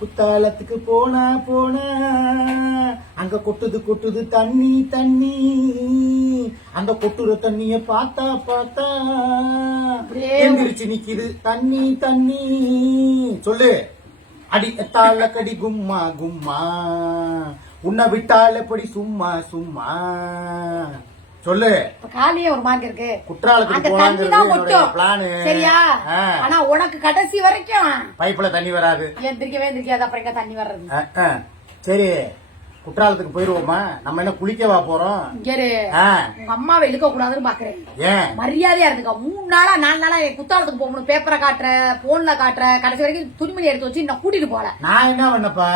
குத்தாலத்துக்கு போனா போனா அங்க கொட்டுது கொட்டுது தண்ணி தண்ணி அந்த கொட்டுற தண்ணிய பார்த்தா பார்த்தா எந்திரிச்சு நிக்குது தண்ணி தண்ணி சொல்லு அடி எத்தால கடி கும்மா கும்மா உன்னை விட்டால படி சும்மா சும்மா சொல்லு. காலியே ஒரு மார்க் இருக்கு. குற்றாலத்துக்கு போலாங்கிறது பிளானு. சரியா? ஆனா உனக்கு கடைசி வரைக்கும் பைப்ல தண்ணி வராது. எந்திரிக்கவே எந்திரிக்காது. அப்புறம் தண்ணி வர்றது. சரி குற்றாலத்துக்கு போயிருவோமா? நம்ம என்ன குளிக்கவா போறோம்? உங்க அம்மாவை இழுக்க கூடாதுன்னு பாக்குறேன். ஏன் மரியாதையா இருந்துக்க. 3 நாளா 4 நாளா குற்றாலத்துக்கு போகணும். பேப்பரை காட்டுற, போன்ல காட்டுற, கடைசி வரைக்கும் துணிமணி எடுத்து வச்சு நான் கூட்டிட்டு போல. நான் என்ன பண்ணப்பா,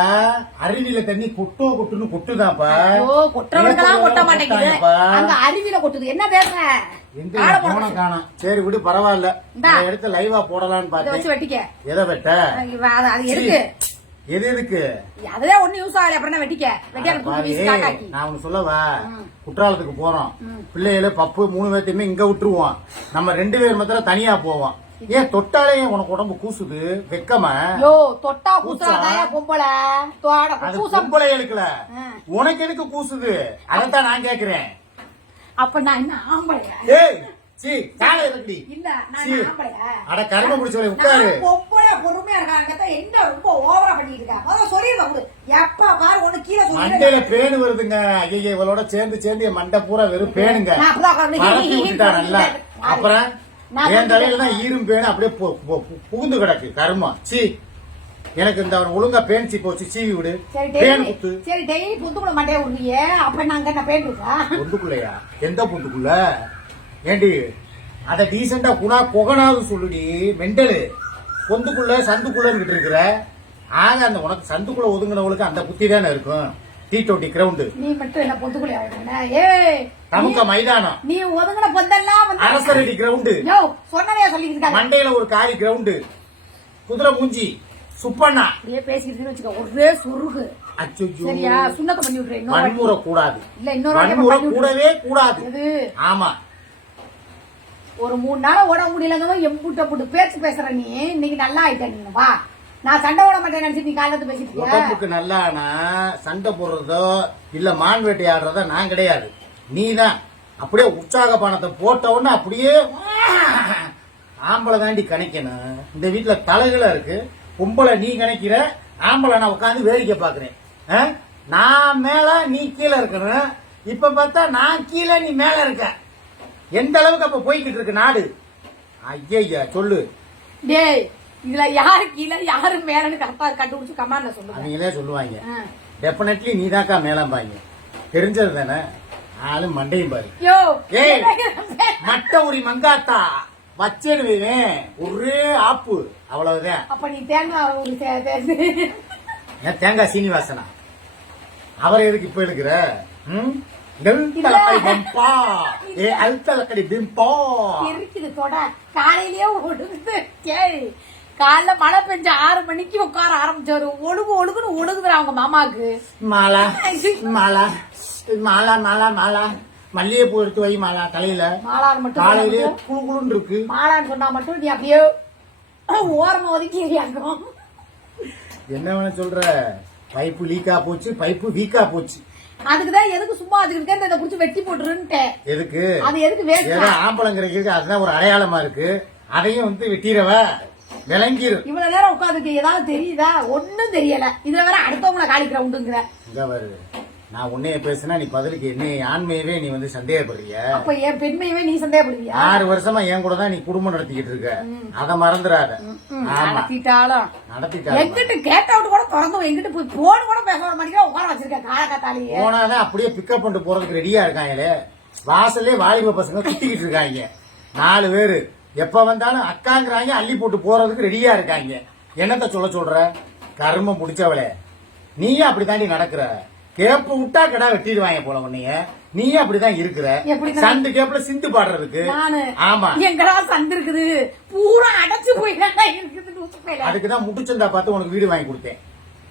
அருவியில தண்ணி கொட்டுன்னு கொட்டுதாப்பா. கொட்டுறவங்கதான் கொட்ட மாட்டேங்குது. அங்க அருவியில கொட்டுது. என்ன பேசுற? காணும். சரி விடு, பரவாயில்ல. எடுத்து லைவா போடலான்னு பார்த்தேன். வெட்டிக்க. எதை வெட்ட? அது எதுக்கு? எது எதுக்கு? அதே ஒண்ணு யூஸ் ஆகல. அப்புறம் வெட்டிக்க. நான் உனக்கு சொல்லவா, குற்றாலத்துக்கு போறோம். பிள்ளைகள பப்பு 3 பேர்த்தையுமே இங்க விட்டுருவோம். நம்ம 2 பேர் மாத்திரம் தனியா போவோம். ஏன் தொட்டாலே உனக்கு உடம்பு கூசுது? வெக்கமா? தொட்டா கூசுறாங்க பொம்பளை. பொம்பளை எடுக்கல, உனக்கு எதுக்கு கூசுது? அதைத்தான் நான் கேக்குறேன். அப்ப நான் என்ன ஆம்பளையா? பொறுமையா இருக்காங்க. என்ன ரொம்ப ஓவரா பண்ணிட்டு இருக்காங்க. சொல்லிருக்காங்க எப்ப பாரு ஒண்ணு கீழே மண்டையில பேனு வருதுங்க. ஐயா இவளோட சேர்ந்து என் மண்டை பூரா வெறும் பேனுங்க. நல்லா அப்புறம் என் தலையில தான் ஈரும் பேனு அப்படியே புகுந்து கிடக்கு. கருமா சி எனக்கு இந்த ஒழுங்கா பேன் சீப்ப வச்சு சீவி விடு. பேன் குத்து. சரி டெய்லி புந்துக்குள்ள மண்டைய விடுறிய. அப்ப நாங்க என்ன பேன் இருக்கா? புந்துக்குள்ளையா? எந்த புந்துக்குள்ள? ஏண்டி அத டீசெண்டா புகனாவது சொல்லுடி. மெண்டலு பொந்துக்குள்ள சந்துக்குள்ள இருக்கிற ஆக அந்த உனக்கு சந்துக்குள்ள ஒதுங்கினவங்களுக்கு அந்த புத்தி தானே இருக்கும். T20 ground. நீ மட்டும் என்ன பொந்துக்குள்ள? நமக்கு மைதானம். நீ ஒதுங்கின பொந்தெல்லாம் அரசரடி கிரவுண்ட். சொன்னதே சொல்லிக்கிட்டு மண்டையில ஒரு காரி கிரவுண்ட். குதிரை மூஞ்சி சுப்பண்ணா பேசிக்கிட்டு வச்சுக்க. ஒரே சுருகு. சரியா? சுண்ணத்தை பண்ணி விட்டுறேன். வன்முறை கூடாது. இல்ல இன்னொரு வன்முறை கூடவே கூடாது. ஆமா. ஒரு 3 நாளா ஓட முடியலங்க. எம்புட்ட புட்டு பேச்சு பேசுற நீ இன்னைக்கு நல்லா ஆயிட்ட. நீ வா, நான் சண்டை ஓட மாட்டேன் நினைச்சு நீ காலத்து பேசிட்டு உடம்புக்கு நல்லானா சண்டை போடுறதோ இல்ல மான் வேட்டை ஆடுறதோ நான் கிடையாது. நீதான் அப்படியே உற்சாக பானத்தை போட்ட உடனே அப்படியே ஆம்பளை தாண்டி கணிக்கணும். இந்த வீட்டுல தலைகளா இருக்கு. பொம்பளை நீ கணிக்கிற, ஆம்பளை நான் உட்காந்து வேடிக்கை பாக்குறேன். நான் மேல நீ கீழே இருக்கணும். இப்ப பார்த்தா நான் கீழே நீ மேல இருக்க. எந்த அளவுக்கு அப்ப போய்கிட்டு இருக்கு நாடு? ஐயா சொல்லு. டேய் இதுல யாரு கீழே யாரு மேலன்னு கரெக்டா கண்டுபிடிச்சு கமாண்ட்ல சொல்லுங்க. அவங்களே சொல்லுவாங்க. டெஃபினெட்லி நீதாக்கா மேலம்பாங்க. தெரிஞ்சது தானே. ஆளு மண்டையும் பாரு. ஏய் மட்ட உரி மங்காத்தா வச்சேன்னு ஒரே ஆப்பு. அவ்வளவுதான். அப்ப நீ தேங்காய் தேங்காய் சீனிவாசனா அவரை எதுக்கு இப்ப எடுக்கிற? காலையிலேயே காலைல மழை பெஞ்ச 6 மணிக்கு உட்கார ஆரம்பிச்சாரு. ஒழுகுன்னு ஒழுகுதுற அவங்க மாமாக்கு. மாலா மாலா மாலா மாலா மாலா மல்லிகைப்பூ எடுத்து வை மாலா தலையில. மாலான்னு மட்டும் காலையிலேயே குழுன்னு இருக்கு. மாலான்னு சொன்னா மட்டும் நீ அப்படியே ஓரமா ஒதுக்கி என்ன வேணா சொல்ற? பைப்பு லீக்கா போச்சு, பைப்பு வீக்கா போச்சு. அதுக்குதான் எதுக்கு சும்மா அதுக்கு இதை புடிச்சு வெட்டி போட்டுருன்னு. எதுக்கு? அது எதுக்கு வேஸ்ட்? ஆம்பளங்கிறதுக்கு அதுதான் ஒரு அடையாளமா இருக்கு. அதையும் வெட்டிடவ விளங்கிரு. இவ்வளவு நேரம் உட்காந்துக்கு ஏதாவது தெரியுதா? ஒன்னும் தெரியல. இதுல வேற அடுத்தவங்களை காலி கிரவுண்டுங்கிற. இங்க வருது. நான் உன்னைய பேசினா நீ பதிலுக்கு என்ன ஆண்மையவே நீ சந்தேகப்படுறிய. அப்ப என் பெண்மையவே நீ சந்தேகப்படுவியா? 6 வருஷமா என் கூட தான் நீ குடும்பம் நடத்திக்கிட்டு இருக்க. அத மறந்துடாத. நடத்திட்டாலும் எங்கிட்ட கேட் அவுட் கூட திறந்து எங்கிட்ட போய் போன் கூட பேச வர மாட்டேங்கிற உட்கார வச்சிருக்கேன். காலகாத்தாலேயே போனாதான் அப்படியே பிக்கப் பண்ணிட்டு போறதுக்கு ரெடியா இருக்காங்களே. வாசல்லே வாலிப பசங்க சுத்திக்கிட்டு இருக்காங்க. 4 பேரு எப்ப வந்தாலும் அக்காங்கிறாங்க. அள்ளி போட்டு போறதுக்கு ரெடியா இருக்காங்க. என்னத்த சொல்ற? கர்மம் முடிச்சவளே, நீயும் அப்படித்தாண்டி நடக்கிற. கேப்பு விட்டா கடா வெட்டிடுவாங்க போல உன்னைய. நீ அப்படிதான் இருக்கிற. சந்து கேப்ல சிந்து பாடுறதுக்கு. ஆமா எங்கடா சந்து இருக்குது? பூரா அடைச்சு போய் இருக்குது. அதுக்குதான் முட்டுச்சந்தா பார்த்து உனக்கு வீடு வாங்கி கொடுத்தேன்.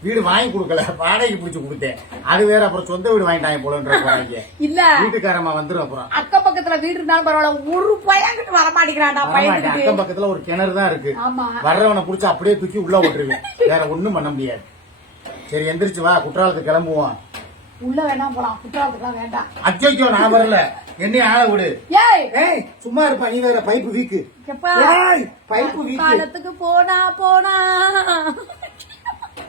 வீடு வாங்கி கொடுக்கல, வாடகைக்கு பிடிச்சு கொடுத்தேன். அது வேற அப்புறம் சொந்த வீடு வாங்கிட்டாங்க போலன்றாங்க. இல்ல வீட்டுக்காரமா வந்துரும். அப்புறம் அக்கம் பக்கத்துல வீடு இருந்தாலும் பரவாயில்ல, ஒரு பையன்கிட்ட வர மாட்டேங்கிறான்டா. அக்கம் பக்கத்துல ஒரு கிணறு தான் இருக்கு. வர்றவனை புடிச்சு அப்படியே தூக்கி உள்ள விட்டுருவேன். வேற ஒண்ணும் பண்ண முடியாது. சரி எந்திரிச்சு வா, குற்றாலத்துக்கு கிளம்புவோம். உள்ள வேணாம் போலாம், குற்றாலத்துக்குலாம் வேண்டாம். அச்சோ நான் வரல, என்னைய ஆள விடு. ஏய் ஏய் சும்மா இருப்பா, நீ வேற பைப்பு வீக்கு. எப்பா ஏய் பைப்பு வீக்கு. காலத்துக்கு போனா